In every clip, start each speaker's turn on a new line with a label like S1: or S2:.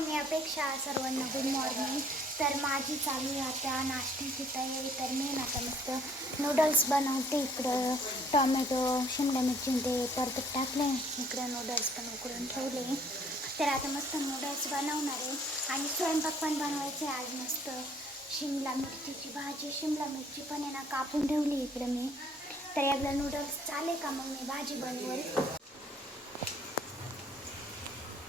S1: मी अपेक्षा सर्वांना good morning तर माझी चालू आहे आता नाश्त्याची तयारी तर मी ना आता मस्त नूडल्स बनवते इकडं. टॉमॅटो शिमला मिरची ते परत टाकले. इकडं नूडल्स पण उकडून ठेवले. तर आता मस्त नूडल्स बनवणार आहे. आणि स्वयंपाक पण बनवायचे आज मस्त. शिमला मिरचीची भाजी शिमला मिरची पण आहे ना कापून ठेवली इकडं मी. तर यातलं नूडल्स चालेल का मग मी भाजी बनवेल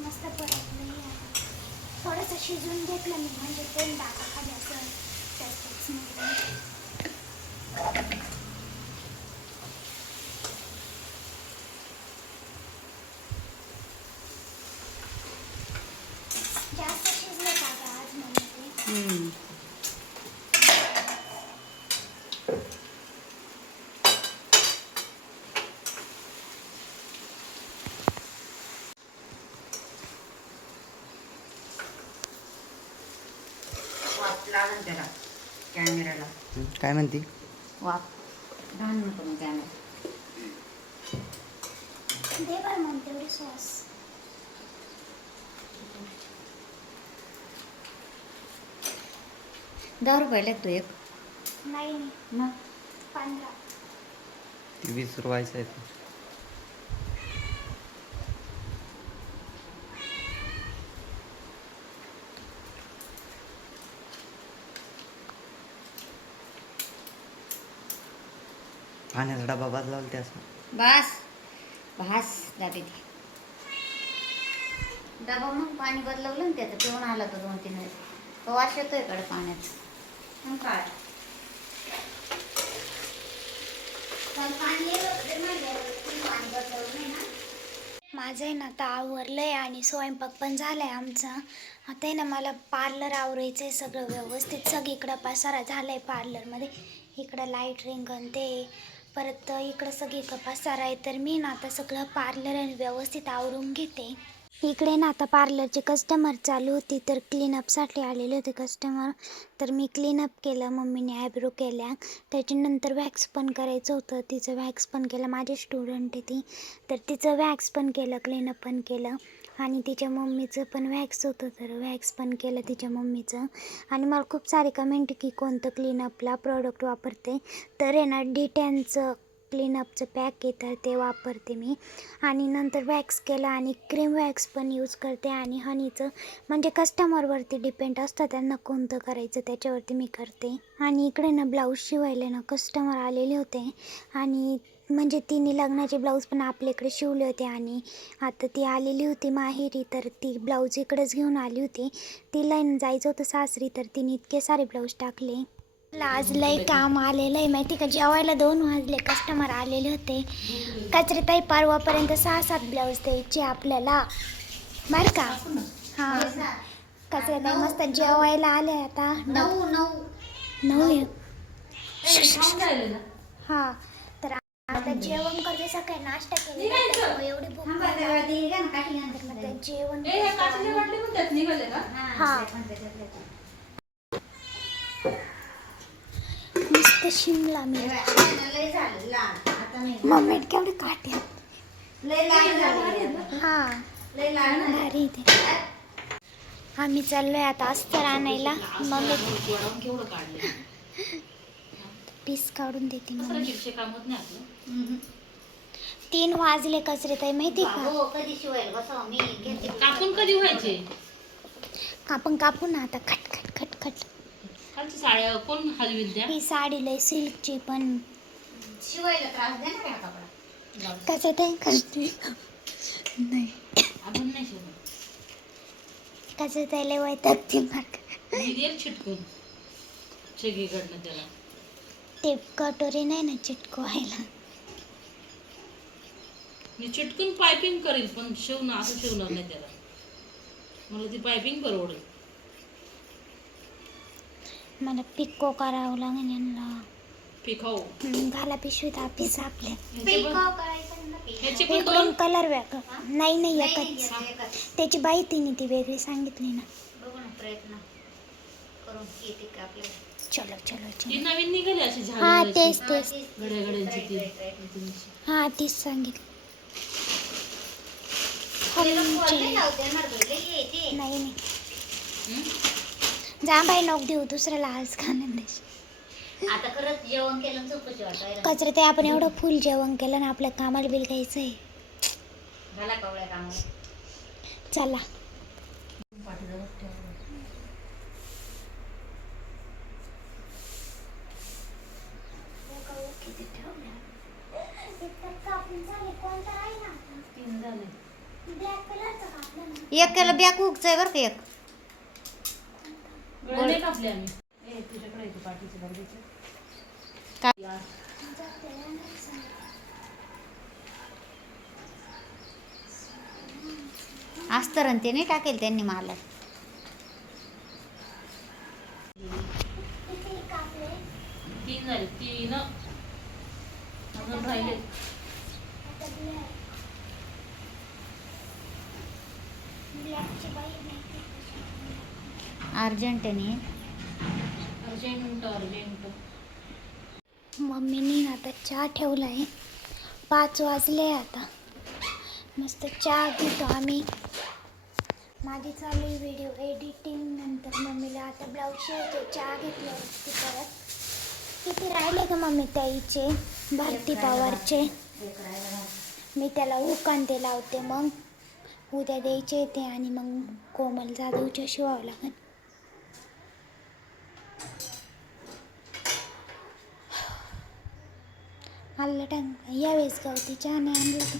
S1: मस्त परत थोडंसं शिजवून घेतलं मी. म्हणजे तेल टाका खाली असं त्यातच निघून. जास्त शिजलं का गं आज म्हणजे ते?
S2: वाफ लागेल त्याला कॅमेऱ्याला
S3: काय म्हणते?
S2: दहा रुपयाला तू एक.
S1: नाही
S3: वीस रुपयाचं आहे पाण्याचा डबा बदलावला त्याचा
S2: बस भास दाबी ती. डबा मग पाणी बदलवलं ना त्याचं पिऊन आला तो दोन तीन वेळेस. तो वास येतोयकडे पाण्याचा. मग काय?
S1: येतं माझं आहे ना आता आवरलं आहे आणि स्वयंपाक पण झाला आहे आमचा. आता आहे ना मला पार्लर आवरायचं आहे सगळं व्यवस्थित. सगळीकडं पसारा झाला आहे पार्लरमध्ये इकडं लाइट रिंगण ते परत इकडं सगळीकडं पसारा आहे तर मी ना आता सगळं पार्लर आणि व्यवस्थित आवरून घेते. इकडे ना आता पार्लरचे कस्टमर चालू होती तर क्लीनअपसाठी आलेले होते कस्टमर तर मी क्लीनअप केलं मम्मीने आयब्रो केल्या. त्याच्यानंतर वॅक्स पण करायचं होतं. तिचं वॅक्स पण केलं. माझे स्टुडंट आहे ती. तर तिचं वॅक्स पण केलं क्लीनअप पण केलं. आणि तिच्या मम्मीचं पण वॅक्स होतं तर वॅक्स पण केलं तिच्या मम्मीचं. आणि मला खूप सारे कमेंट की कोणतं क्लीनअपला प्रॉडक्ट वापरते. तर आहे ना डिटॅनचं क्लीनअपचं पॅक येतं ते वापरते मी. आणि नंतर वॅक्स केलं आणि क्रीम वॅक्स पण यूज करते आणि हनीचं म्हणजे कस्टमरवरती डिपेंड असतं त्यांना कोणतं करायचं त्याच्यावरती मी करते. आणि इकडे ना ब्लाऊज शिवायला ना कस्टमर आलेले होते. आणि म्हणजे तिने लग्नाचे ब्लाऊज पण आपल्याकडे शिवले होते आणि आता ती आलेली होती माहेरी तर ती ब्लाऊज इकडेच घेऊन आली होती. तिला जायचं होतं सासरी तर तिने इतके सारे ब्लाऊज टाकले. मला आज लय काम आलेलं आहे माहिती का? जेवायला दोन वाजले कस्टमर आलेले होते. कचरेताई परवापर्यंत सहा सात ब्लाऊज द्यायचे आपल्याला. बरं का? हां. कचरेताई मस्त जेवायला आले आता.
S2: नऊ नऊ.
S1: नऊ. हां. आता जेवण करते सकाळी नाश्ता केला त्यामुळे एवढी भूक नाही.
S2: ते
S1: जेवण
S4: हे.
S1: मस्त शिमला मिरची मम्मी केवढे काटे
S2: झाली.
S1: हां.
S2: लय लहान झाली.
S1: भारी इथे आम्ही चाललोय आता अस्तर आणायला. मम्मी
S4: केवढं काढले
S1: पीस काढून देते मम्मी
S4: काम होत नाही आपलं
S2: हम्म.
S1: तीन वाजले कचरे ताई माहिती का?
S2: हो कधी शिवायला बसावं? मी घेते
S4: कापून कधी व्हायचे?
S1: आपण कापू ना आता खट खट खट खट.
S4: कालची साड्या कोण हलवीत द्या
S1: ही साडी लय सिल्कची पण
S2: शिवायला त्रास दे ना त्या कपडा
S1: कसं ते? करते नाही.
S4: आपण नाही शिवत
S1: कसं ते लय वैताग ती मार्क
S4: मी देईल चिटकून सगळीकडनं त्याला.
S1: ते कटोरी नाही ना चिटकवायला.
S4: मी चिटकून पायपिंग करील पण शिवणार असं शिवणार नाही त्याला. मला ती पायपिंग परवडेल.
S1: मला पिको करावं लागेल यांना.
S4: पिकाऊ
S1: घाला पिशवीत आपीस आपले.
S4: ह्याचे पण-
S2: करायचं ना पिको.
S4: ह्याचे पण
S1: इकडून
S4: दोन
S1: कलर वेग नाही नाही एकच. त्याची बाई तिने ती वेगळी सांगितली ना.
S2: बघू ना प्रयत्न करून येते का आपल्याला.
S1: चलो चलो
S4: ही
S1: चलो
S4: नवीन निघाली अशी
S1: हा
S4: झाड
S1: तेच
S2: हा,
S1: तेच
S4: ती.
S1: हा तीच सांगितली. चल.
S2: नाही.
S1: नाही. नाही? जा बाई नको देऊ दुसऱ्याला आज खाणं देश.
S2: आता खरंच जेवण केलं चौकशी वाटायला
S1: कचरे ते आपण एवढं फुल जेवण केलं ना आपल्या कामाला बिल घ्यायचं आहे.
S2: झाला कवळ्या कामाला?
S1: चला
S4: पाठीजवळच ठेवा. तीन झाले
S2: एक केलं बॅक आहे बरं का एक.
S4: गळे नाही कापले आम्ही. ए तुझ्याकडे येतो पाठीचे बर्डीचे
S2: काय?
S4: यार,
S2: अस्तर आणि ते नाही टाकेल त्यांनी मला.
S4: तीन झाले तीन. अजून राहिले.
S2: अर्जंटनी
S4: अर्जंट अर्जंट
S1: मम्मीनी ना आता चहा ठेवला आहे पाच वाजले आता. मस्त चहा घेतो आम्ही. माझी चालू आहे व्हिडिओ एडिटिंग नंतर मम्मीला आता ब्लाऊज शिवतो. चहा घेतल्यावरती परत. किती राहिले का मम्मी त्याईचे भारती पवारचे मी त्याला उकांते लावते मग. उद्या द्यायचे ते आणि मग कोमल जाधवच्या शिवावं लागेल. आणलं टांग. यावेळेस गवती चहाने आणलं ते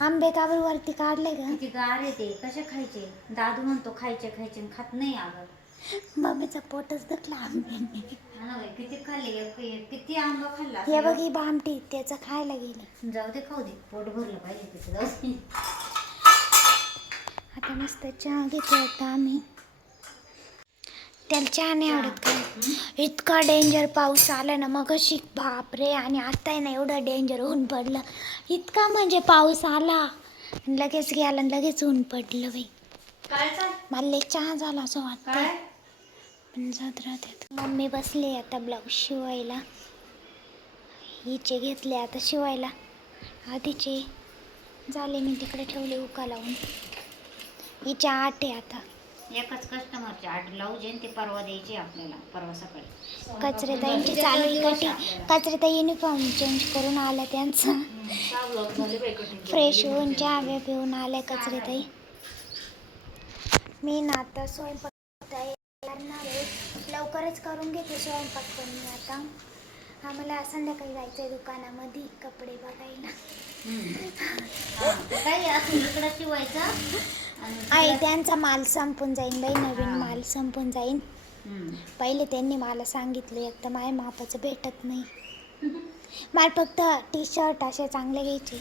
S1: आंबे काबर वरती काढले का
S2: किती गार येते कसे खायचे? दादू म्हणतो खायचे खायचे आणि खात नाही अगं
S1: मम्मीचा पोटच दुखला आंब्याने.
S2: हा ना बाई, किती खाल्ले? एक किती आंबा खाल्ला
S1: हे बघ? ही भामटी त्याचं खायला गेली.
S2: जाऊ दे खाऊ दे. पोट भरलं पाहिजे तिचं. जाऊ दे.
S1: आता मस्त चहा घेतला होता आम्ही. त्याला चहा नाही आवडत काय इतका डेंजर पाऊस आला ना मग अशी बापरे आणि आता ना एवढं डेंजर ऊन पडलं. इतका म्हणजे पाऊस आला. आणि लगेच गेला आणि लगेच ऊन पडलं बाई. मला चहा झाला असं वाटतं पण जात राहतात मम्मी बसले आता ब्लाऊज शिवायला. हिचे घेतले आता शिवायला. आधीचे. झाले मी तिकडे ठेवले उका लावून हिच्या आठ आहे आता.
S2: एकच कस्टमरचे आठ ब्लाऊज आहे ते परवा द्यायचे आपल्याला परवा सकाळी.
S1: कचरेताईंची चालू आहे कटिंग कचरेताई युनिफॉर्म चेंज करून आल्या त्यांचं. फ्रेश होऊन चहा पिऊन आल्या कचरेताई. मी ना आता स्वयंपाक करणार आहे. लवकरच करून घेते स्वयंपाक पण मी आता. आम्हाला संध्याकाळी जायचं आहे दुकानामध्ये कपडे बघायला.
S2: असं इकडं शिवायचं?
S1: आई त्यांचा माल संपून जाईन बाई नवीन. माल संपून जाईन. पहिले त्यांनी मला सांगितलं एक तर माझ्या मापाचं भेटत नाही. मला फक्त टी शर्ट असे चांगले घ्यायचे.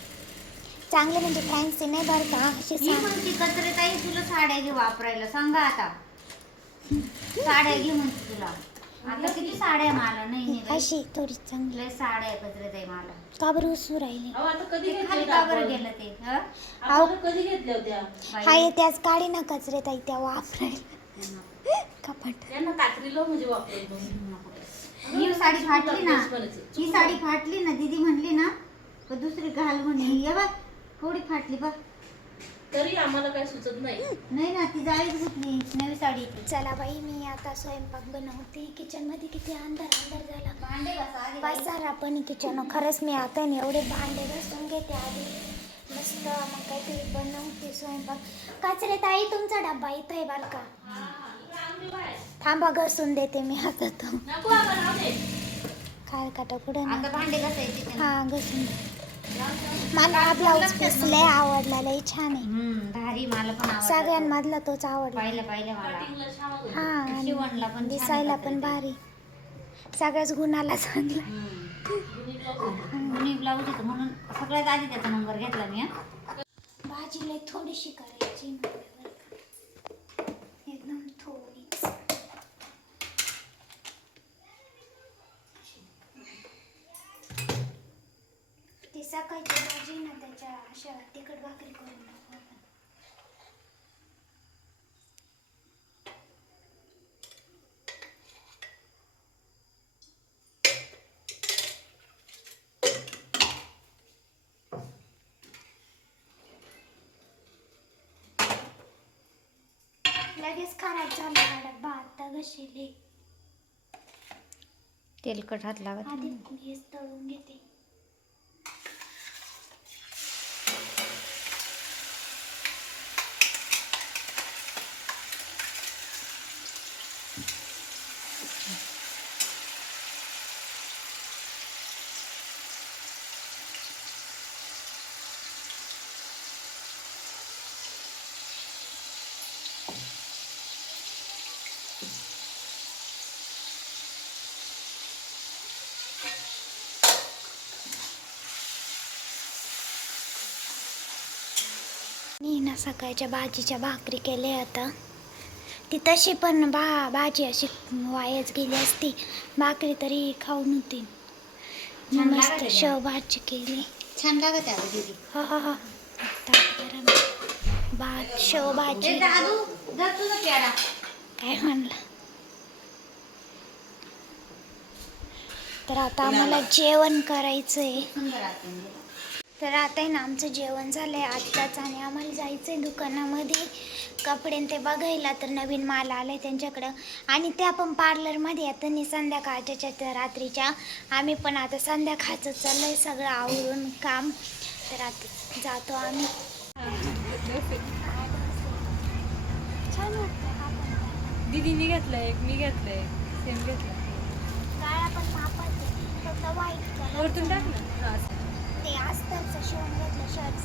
S1: चांगले म्हणजे फॅन्सी नाही बरं का असे सांग.
S2: म्हणते कचरे ताई तुला साड्या घे वापरायला. सांगा आता. साड्या घे म्हणते तुला. आता किती साड्या मला? नाही.
S1: अशी थोडी चांगली.
S2: लय साड्या मला.
S1: का बरं उसू राहिली?
S4: अहो आता कधी
S2: ते
S4: घेतले
S2: खाली का बरं? गेलं ते हं?
S4: आपण कधी घेतल्या होत्या?
S2: बाई,
S1: हाय त्याच काढी ना कचरे ताई त्या वापरायला. कपाट.
S4: त्यांना कात्रीला म्हणजे वापरतो.
S2: ही साडी फाटली ना. ही साडी फाटली ना दीदी म्हणली ना दुसरी घाल म्हणे ये बघ थोडी फाटली बघ.
S4: तरी आम्हाला काही सुचत नाही.
S2: नाही ना ती जाळीच घेतली नवी साडी
S1: चला बाई मी आता स्वयंपाक बनवते. किचनमध्ये किती अंधार अंधार झाला.
S2: भांडे घासा आधी
S1: बस
S2: बाई.
S1: झाला पण किचन खरंच मी आता ना एवढे भांडे घासून घेते आधी. मस्त मग काहीतरी बनवते स्वयंपाक. कचरे ताई तुमचा डब्बा इथं आहे बरं का? थांबा घसून देते मी हातात
S4: नको आता राहू दे.
S1: काय काटा कुठं
S2: आता भांडे घासायचे ते.
S1: हा घसून दे. मला ब्लाऊज पीस लय आवडला लय छान आहे
S2: हम्म भारी मला पण आवडला
S1: सगळ्यांमधला तोच आवडला
S2: पाहिलं पाहिलं मला.
S1: हा आणि
S2: शिवणला पण छान आहे
S1: दिसायला पण. भारी सगळ्याच गुणाला चांगला
S2: हम्म. कुणी ब्लाऊज येतो म्हणून सगळ्यात आधी त्याचा नंबर घेतला मी हं.
S1: भाजी लय थोडीशी करायची म्हणलं बरं का. एकदम थोडीच ती सकाळची भाजी ना त्याच्या अशा तिखट भाकरी करून टाकू आपण. लगेच खराब झाला डब्बा आता घशीले
S2: तेलकट हात लागत
S1: आधी हेच तळून घेते. मी ना सकाळच्या भाजीच्या भाकरी केल्या आता. ती तशी पण बा भाजी अशी वायाच गेली असती. भाकरी तरी खाऊन होती. मस्त? शेव भाजी केली.
S2: छान लागत
S1: हा हा हा. भात शेव भाजी. काय म्हणलं? तर आता आम्हाला जेवण करायचंय. तर आता आहे ना आमचं जेवण झालंय आत्ताच आणि आम्हाला जायचंय दुकानामध्ये. कपडे न ते बघायला तर नवीन माल आलाय त्यांच्याकडं. आणि त्या पण पार्लरमध्ये आता नाही संध्याकाळच्या रात्रीच्या. आम्ही पण आता संध्याकाळचं चाललंय सगळं आवरून काम. तर आता जातो आम्ही. छान वाटतं पण.
S5: दीदीने घेतलंय एक मी घेतलंय सेम घेतलं
S1: काळा पण मापाचे फक्त व्हाईट कलर
S5: वरतून टाक ना हा, असं.
S1: ते अस्तरचं शिवून घेतलं शर्ट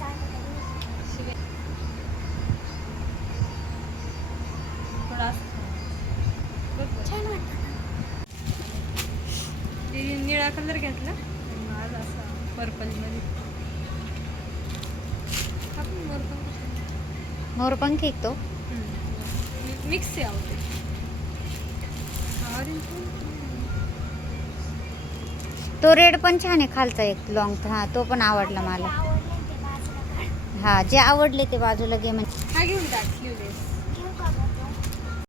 S5: बरं.
S1: छान वाटतं.
S5: निळा कलर घेतला. माझा असा पर्पलमध्ये. आपण वरतून
S2: मोरपंख एक तो.
S5: मिक्स आहे आवडते.
S2: तो रेड पण छान आहे खालचा एक लॉंग हा तो पण आवडला मला. हा जे आवडले ते बाजूला घे म्हणजे